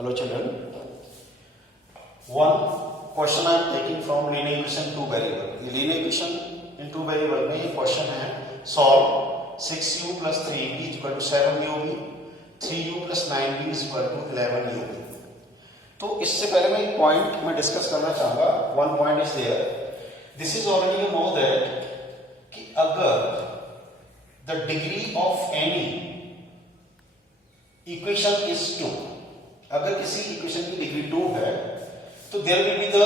Hello children. One question I am taking from linear equation two variable. ये linear equation in two variable में ये question है solve 6u plus 3b is equal to 7ub, 3u plus 9b is equal to 11ub. तो इससे पहले मैं एक point मैं डिस्कस करना चाहूंगा. One point is there. This is already you know that कि अगर the degree of any equation is 2, अगर किसी इक्वेशन की डिग्री 2 है तो there will be the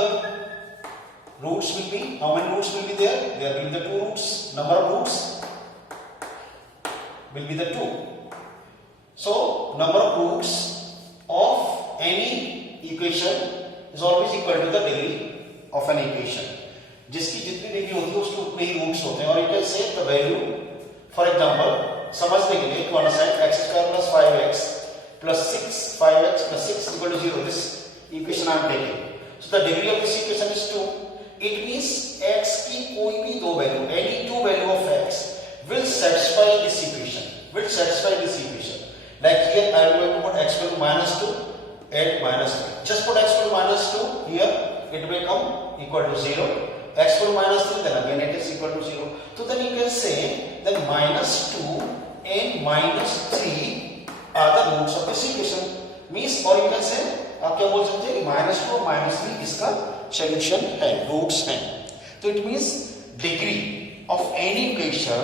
roots will be, how many roots will be there? There will be the 2 roots. Number of roots will be the 2. So number of roots of any equation is always equal to the degree of an equation. जिसकी जितनी degree होती है उसके उतने ही roots होते हैं. और you can say the value, for example, समझने के लिए to understand x square plus 5x plus 6 5x plus 6 equal to 0. This equation I am taking. So the degree of this equation is 2. It means x की कोई भी दो value, any two value of x will satisfy this equation. Will satisfy this equation. Like here I am going to put x equal to minus 2 and minus 3. Just put x equal to minus 2 here, it will come equal to 0. X equal to minus 3, then again it is equal to 0. So then you can say that minus 2 and minus 3 are the roots of this equation. Means, or you can say, आप क्या बोल सकते हैं कि minus 2 और minus 3 इसका solution है, roots हैं. तो it means degree of any equation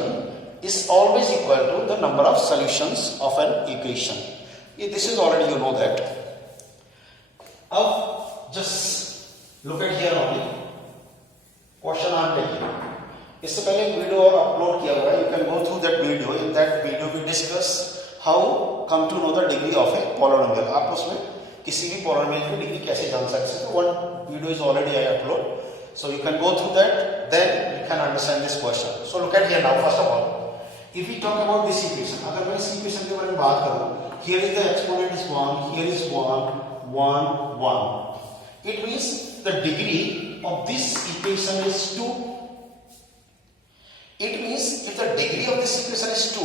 is always equal to the number of solutions of an equation. This is already you know that. Now just look at here only. Question I am taking. इससे पहले एक video और upload किया हुआ है. You can go through that video. In that video we discuss how come to know the degree of a polynomial. आप उसमें किसी भी polynomial की डिग्री कैसे जान सकते हैं. तो one video is already I upload. So you can go through that. Then you can understand this question. So look at here now. First of all, if we talk about this equation, अगर मैं इस equation के बारे में बात करूं, here is the exponent is 1, here is 1, 1, 1. It means the degree of this equation is 2. It means if the degree of this equation is 2,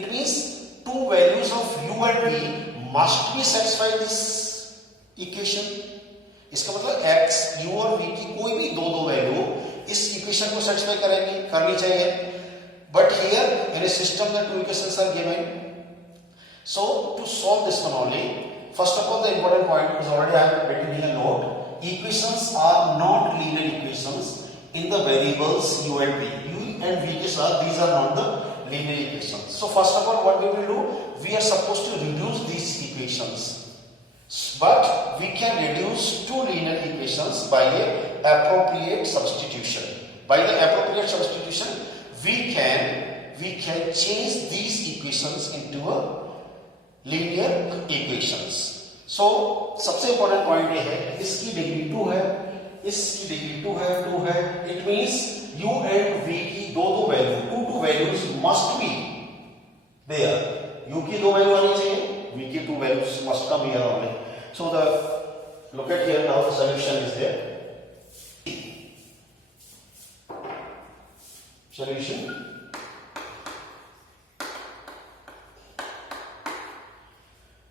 it means two values of u and v must be satisfy this equation. इसका मतलब x, u और v की कोई भी दो value इस equation को satisfy करनी चाहिए. But here in a system the two equations are given. So to solve this one only, first of all the important point is already I have written here note. Equations are not linear equations in the variables u and v. U and v के साथ these are not the linear equations. So first of all what we will do, we are supposed to reduce these equations. But we can reduce two linear equations by a appropriate substitution. By the appropriate substitution, we can change these equations into a linear equations. So सबसे important point ये है, इसकी degree 2 है, इसकी degree 2 है. It means u and v की दो value, two values must be there. u की दो वैल्यू आनी चाहिए, v की two values must come here only. So the look at here now the solution is there. Solution.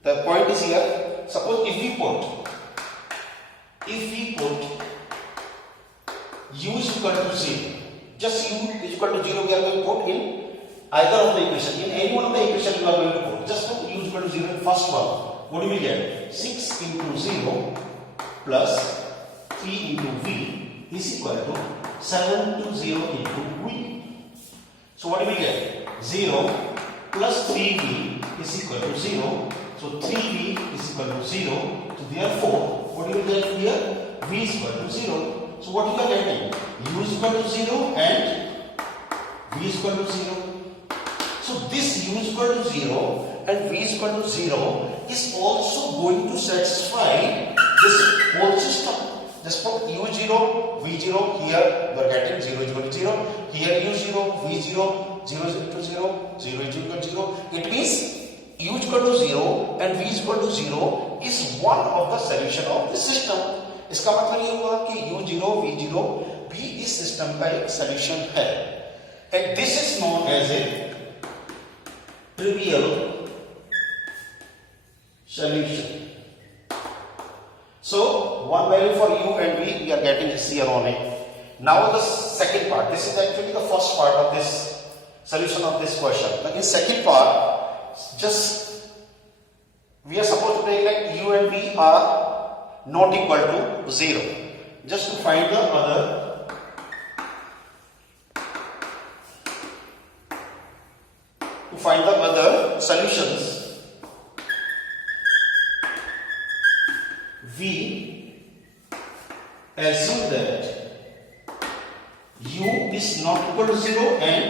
The point is here. Suppose if we put u is equal to 0, just u is equal to 0 we are going to put in either of the equation. In any one of the equation you are going to put. Just put u is equal to 0 in first one. What do we get? 6 into 0 plus 3 into v is equal to 7 to 0 into v. So what do we get? 0 plus 3v is equal to 0. So 3v is equal to 0. So therefore, what do you get here? v is equal to 0. So what you are getting? u is equal to 0 and v is equal to 0. So this u is equal to 0 and v is equal to 0 is also going to satisfy this whole system. Just put u0, v0 here, you are getting 0 is equal to 0. Here u0, v0, 0 is equal to 0, 0 is equal to 0. It means u is equal to 0 and v is equal to 0 is one of the solution of the system. इसका मतलब ये हुआ कि u0, v0 भी इस system का एक solution है. And this is known as a trivial solution. So one value for u and v we are getting is here only. Now the second part. This is actually the first part of this solution of this question. But in second part, just we are supposed to take like u and v are not equal to 0. Just to find the other solutions, we assume that u is not equal to 0 and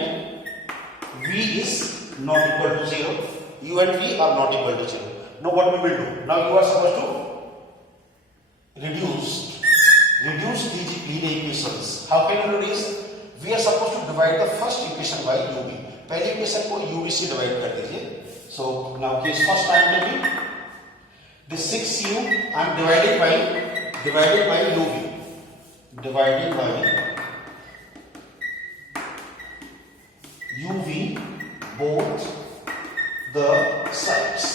v is not equal to 0. U and v are not equal to 0. Now what we will do? Now you are supposed to reduce these linear equations. How can you reduce? We are supposed to divide the first equation by uv. पहले equation को uv से divide कर दीजिए. So now case first I am taking this 6u I am divided by uv. Divided by uv both the sides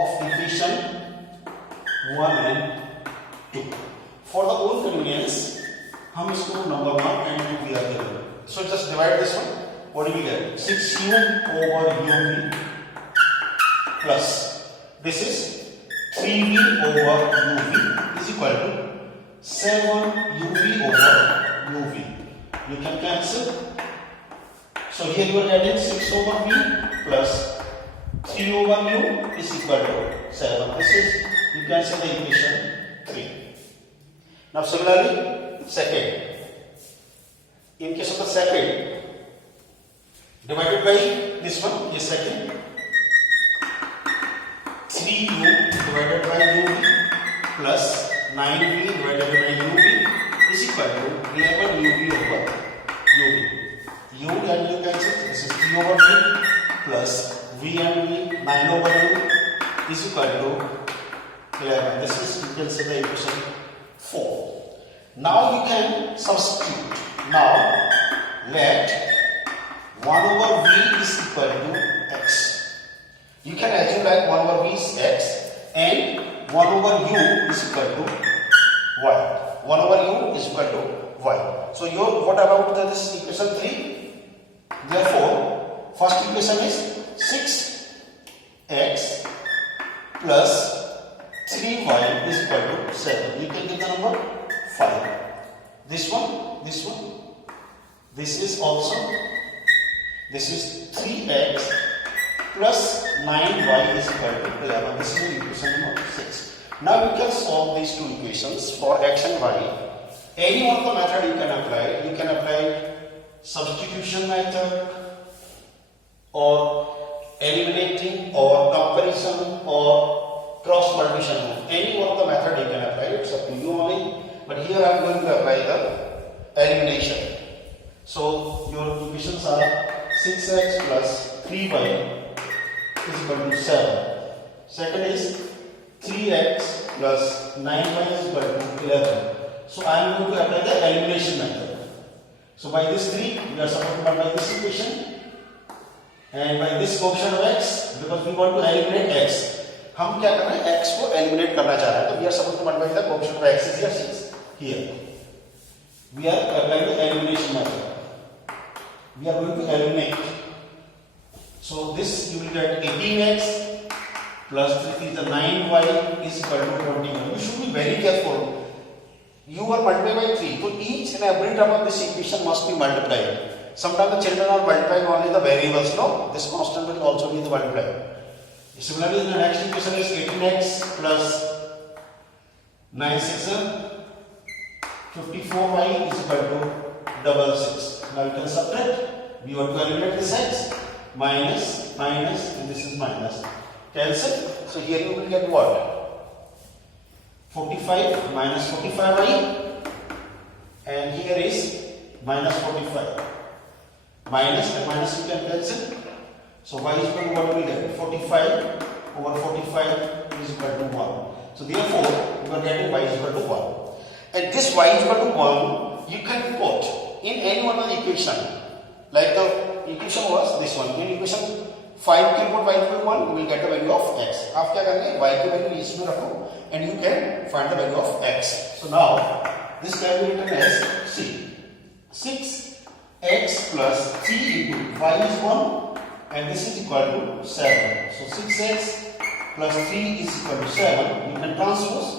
of equation 1 and 2. For the own convenience, हम इसको number 1 and 2 clear करेंगे. So just divide this one. What do we get? 6u over uv plus this is 3v over uv is equal to 7uv over uv. You can cancel. So here you are getting 6 over v plus 3 over u is equal to 7. This is, you can say the equation 3. Now similarly, second. In case of the second, divided by this one is second. 3u divided by uv plus 9v divided by uv is equal to 11uv over uv. U and u cancel. This is 3 over v plus v and v 9 over u is equal to 11. This is, you can say the equation 4. Now you can substitute. Now let 1 over v is equal to x. You can assume like 1 over v is x and 1 over u is equal to y. 1 over u is equal to y. So what about this equation 3? Therefore, first equation is 6x plus 3y is equal to 7. You can get the number 5. This one, this is also, this is 3x plus 9y is equal to 11. This is equation number 6. Now you can solve these two equations for x and y. Any one of the method you can apply. You can apply substitution method or eliminating or comparison or cross multiplication. Any one of the method you can apply. It's up to you only. But here I am going to apply the elimination. So your equations are 6x plus 3y is equal to 7. Second is 3x plus 9y is equal to 11. So I am going to apply the elimination method. So by this 3, we are supposed to multiply this equation, and by this coefficient of x, because we want to eliminate x. हम क्या कर रहे हैं? x को eliminate करना चाह रहे हैं, तो we are supposed to multiply the coefficient of x is here 6. Here we are applying the elimination method. We are going to eliminate. So this you will get 18x plus 3 is the 9y is equal to 21. You should be very careful. You are multiplied by 3. So each and every term of this equation must be multiplied. Sometimes the children are multiplying only the variables. No, this constant will also be the multiplier. Similarly, the next equation is 18x plus 9 6 54y is equal to 6. Now you can subtract. We want to eliminate this x. Minus, minus, and this is minus. Cancel. So here you will get what? 45 minus 45y, and here is minus 45. Minus and minus you can cancel. So y is equal to what we get? 45 over 45 is equal to 1. So therefore, you are getting y is equal to 1. And this y is equal to 1, you can put in any one of the equation. Like the equation was this one. In equation 5 you can put y is equal to 1, you will get the value of x. आप क्या करेंगे, y की value इसमें रखो and you can find the value of x. So now this can be written as c 6x plus 3 into y is 1 and this is equal to 7. So 6x plus 3 is equal to 7. You can transpose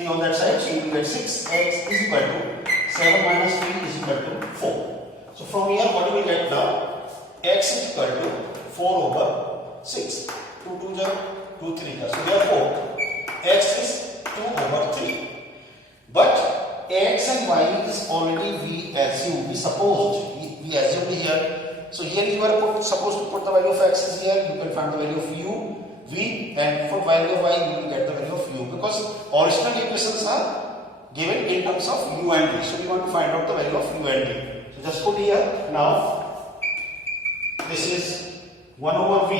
3 on that side, so you will get 6x is equal to 7 minus 3 is equal to 4. So from here what do we get now? X is equal to 4 over 6. 2 2 is 2 3. So therefore x is 2 over 3. But x and y is already we assumed, we assumed here. So here you are supposed to put the value of x is here. You can find the value of u, v, and for value of y you will get the value of u, because original equations are given in terms of u and v. So we want to find out the value of u and v. So just put here now. This is 1 over v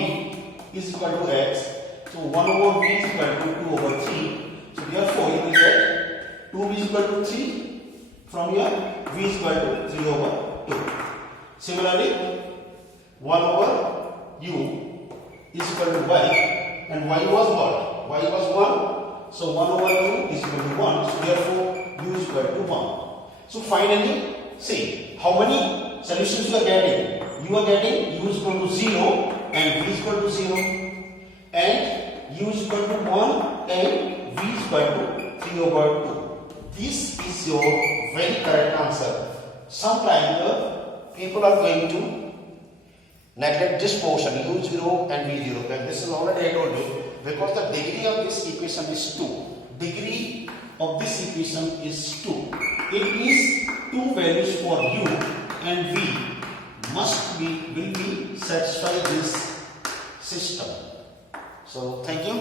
is equal to x. So 1 over v is equal to 2 over 3. So therefore you will get 2v is equal to 3. From here v is equal to 3 over 2. Similarly 1 over u is equal to y, and y was what? Y was 1. So 1 over 2 is equal to 1. So therefore u is equal to 1. So finally see how many solutions you are getting. You are getting u is equal to 0 and v is equal to 0, and u is equal to 1 and v is equal to 3 over 2. This is your very correct answer. Sometimes people are going to neglect this portion u0 and v0, and this is already I told you, because the degree of this equation is 2. Degree of this equation is 2. It means two values for u and v will be satisfy this system. So thank you.